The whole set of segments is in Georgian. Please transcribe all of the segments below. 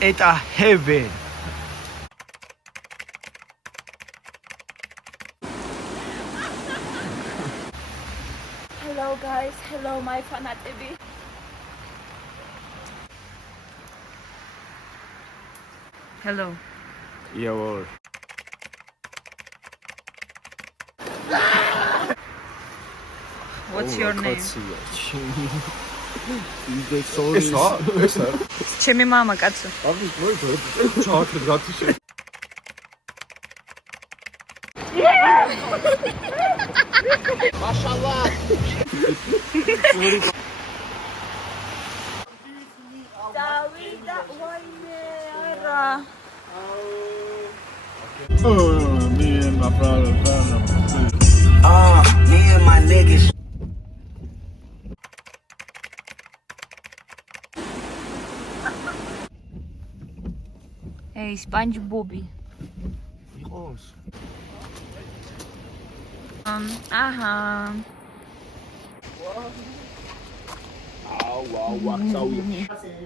Eta heaven. Hello guys, hello my fanatibi. Hello. Your. What's your name? ესა? ჩემი мама კაცო. ამის მოიწო. ჩააქეთ გათიშე. მაშალა. დავიდა ვაიმე არა. Me and my brother. Me and my niggas. Hey, SpongeBob. იყოს. აჰა. ვახსავი.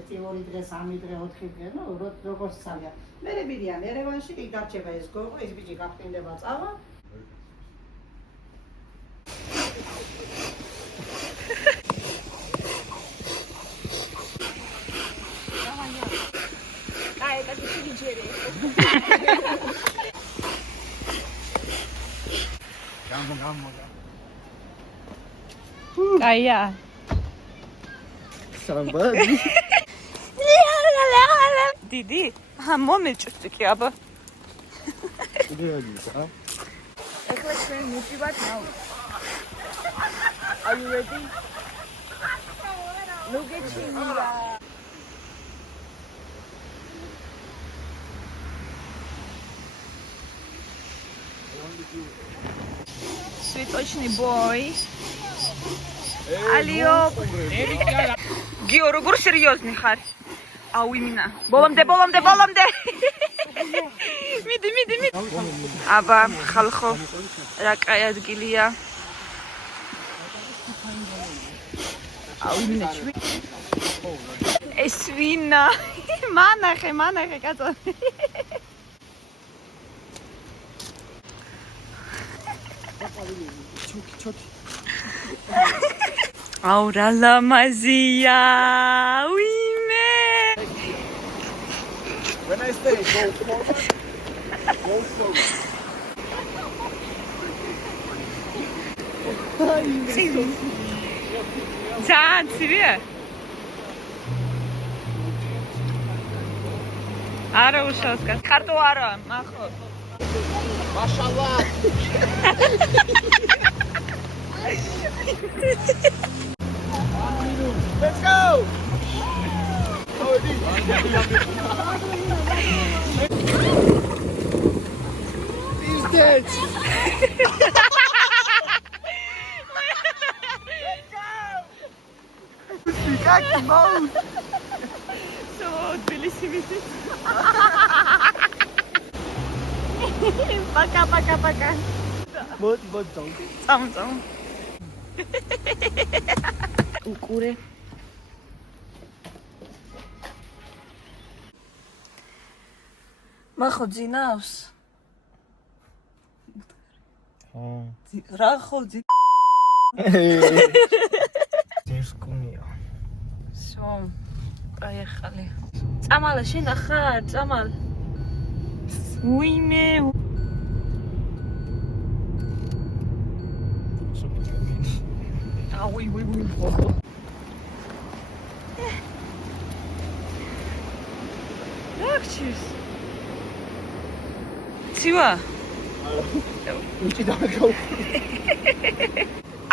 თეორიული დღე, 3 დღე, 4 დღე, ნუ როგორც ძალიან. მე ბედიან ერევანში კი დარჩება ეს გოგო, ეს ბიჭი გაფრინდება წავა. აი, კაცი ძიძერი. გამო. აია. Somebody. დიდი? აჰა, მომეჭვდი კი აბა. რეალია. ეხლა ჩვენ მივდივართ ნაუ. Are you ready? Look at you. Цветочный бой. Алио. Гио, როგორ სერიოზნი ხარ? აუ იმინა. ბოლომდე. მიდი. აბა, ხალხო. რა კაი ადგილია. აუ იმინა. ეს ვინა? მანახე კაცო. ჩოქი. აუ რა ლამაზია. უიმე. When I say go forward, go forward. ძალიან ცივია? არა უშავს კაცი. ხარტო არა, ახო. მაშალა. Let's go. He's dead. Каки маус. Всё, Тбилиси виси. Пока. Вот. Цам. უკურე. მახო ძინავს? ხო. რა ხო ძი? დისკუნია. всё. აიხალი. წამალა შენ ახარ, წამალ. უიმე. აუი. Cheers. Ცივა? უჭი დაგაუ.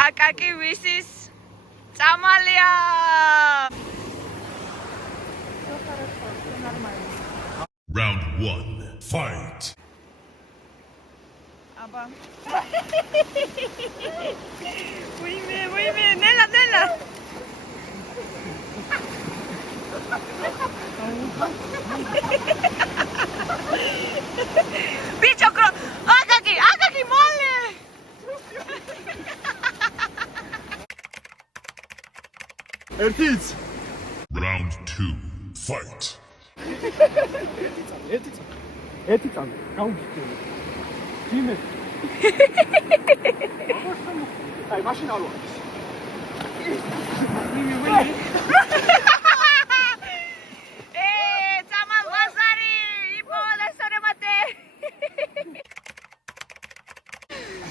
აკაკი ვისის წამალია. Round 1. Fight. აბა. უიმე, ნელა. Bicho cro, აკაკი მოლე. ერთიც. Round 2. Fight. ერთი წამი გაუგიქრე ძიმე აი მაშინ ალო წამალ ბაზარი იპოვა სარემატე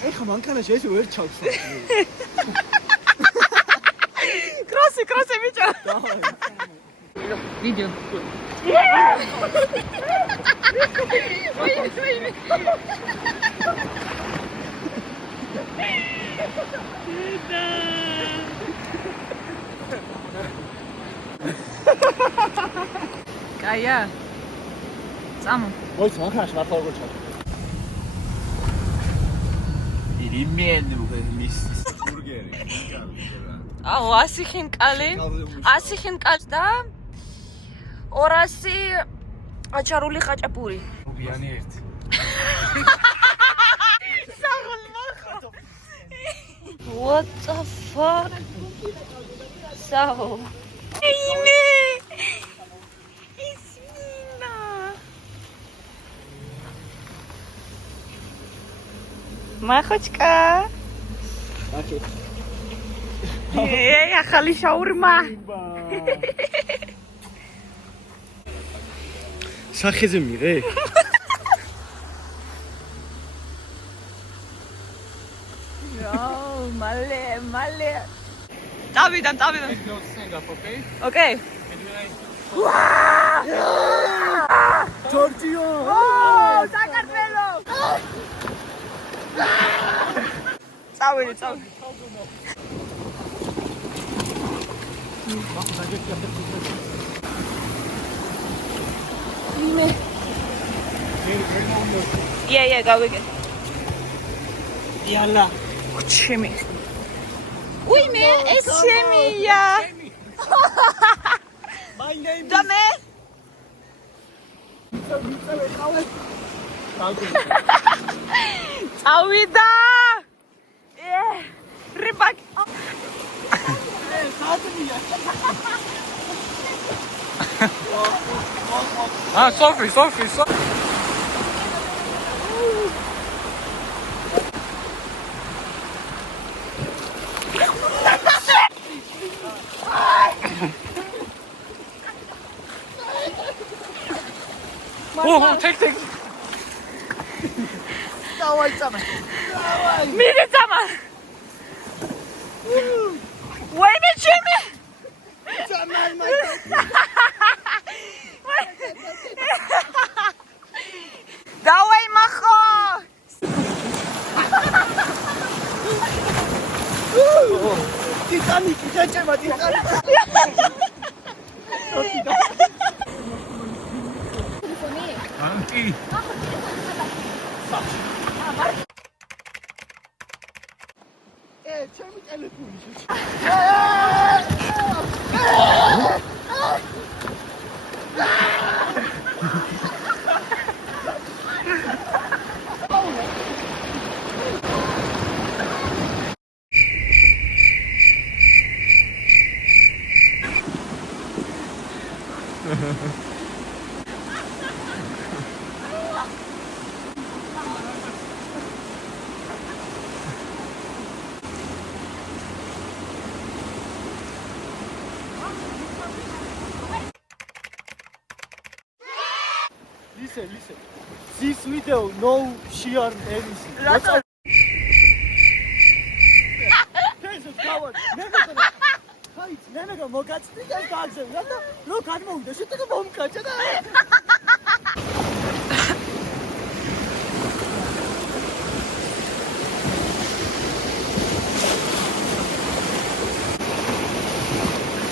ეხა მანქანაში ეს ვერ ჩავს კროსი ბიჭო ვიდეო კაია წამო მოიცა მანქანაში მართლა როგორ ჩავს ირიმენი მის ბურგერი აუ 100 ხინკალი და 200 აჭარული ხაჭაპური ბიანი ერთი What the fuck? So. Ime. Ismina. Махочка. აკე ახალი შაურმა. სახეზე მიღე? მალე. დავიდან. Okay. ჯორჯიო. საკარბელო. წავედი. იმე. Yeah, გავიგე. იალა. ჩემი. უიმე, ეს ჩემია. My name და მე? წავიდა. რიბაკ. Sophie. Take. დავაი წამა. მიდე წამა. ვაიმე ჩემი. Jamal, my დავაი მახო. Titanic, შეჭება Titanic. Anki. ჩემი ტელეფონი შეჭება. Listen. This video no share anything. ნენა მოგაცდიდა გაგზე და რო გადმოვიდა შეთქო მომკაჭა და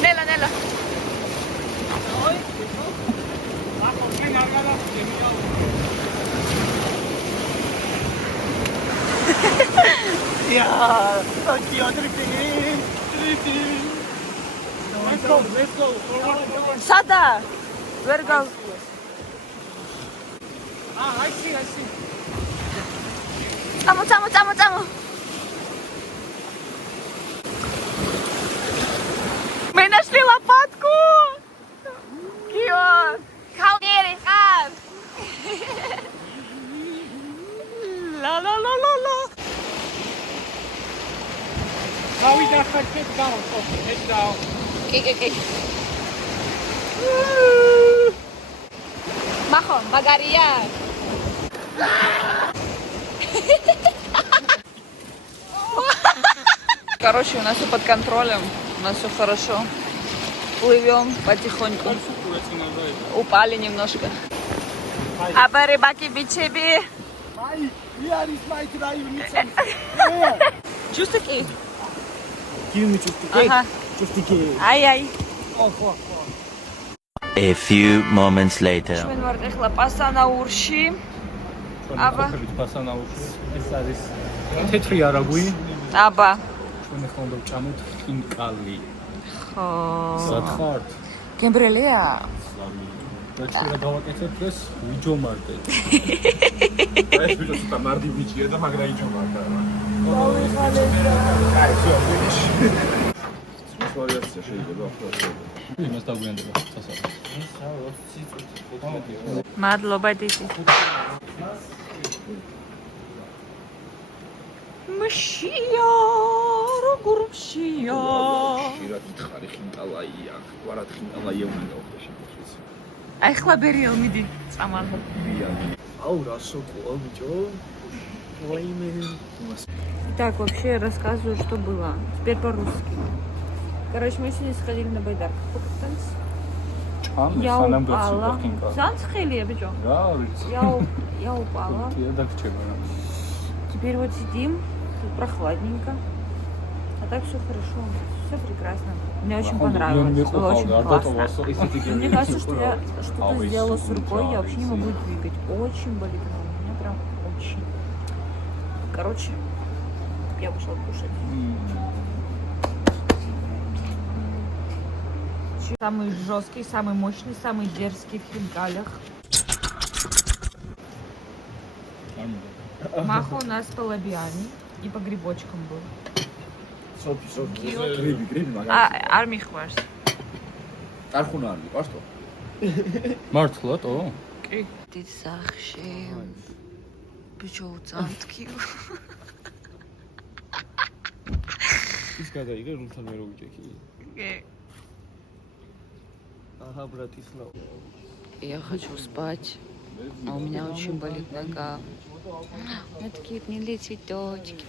ნელა ია აკი ოდრიკი Let's go. სადა ვერ გალ I see. წამო მე ნაშლი ლაპატკუ კიო ხალ კი. Махо, მაგარია. Короче, у нас все под контролем. У нас все хорошо. Плывем потихоньку. Упали немножко. Аба рыбаки бичеби. Чувствуете? Ага. Ай-ай. A few moments later. ჩვენ ვართ ახლა პასანაურში. აბა. პასანაურში. ეს არის თეთრი არაგვი. აბა. ჩვენ ახლა უნდა ვჭამოთ ხინკალი. ხო. სათხართ. გემბრელია? და შეიძლება დავაკეთებ ეს ვიჯომარდეთ. ეს ვიდეო ცოტა მარდი ვიჭია და მაგრა იჯომარდა. ვარიაცია შეიძლება ახლა. იმას დაგვიანდება სასწავლო. მადლობა დიდი. მშია, როგორ მშია? ხშირად ითხარი ხინკალაია. ვარად ხინკალაია უნდა დავხო შემოხის. აი ხლა ბერიელ მიდი წამალ. აუ რა სოკოა ბიჭო. Войны. Итак, вообще рассказываю, что было. Теперь по-русски. Короче, мы сегодня сходили на байдарку покататься. Я упала. Занцхелия, бежо. Я упала. Теперь вот сидим, тут прохладненько. А так все хорошо, все прекрасно. Мне очень понравилось, было очень классно. Мне кажется, что я что-то сделала с рукой, я вообще не могу двигать. Очень болит ноги, у меня прям очень. Короче, я пошла кушать. Самый жесткий, самый мощный, самый дерзкий в хинкалях. Махо у нас по лабиане и по грибочкам был. არ მიხვარს. არ ხუნა არ მიყვარს თო? მართლა თო? კი. დიდ სახში. ბიჭო უწამთქი. ის გადაიგე რულთან მე რო ვიჭექი. კი. Ага, Братислав. Я хочу спать. А у меня очень болит нога. У меня такие милые цветочки.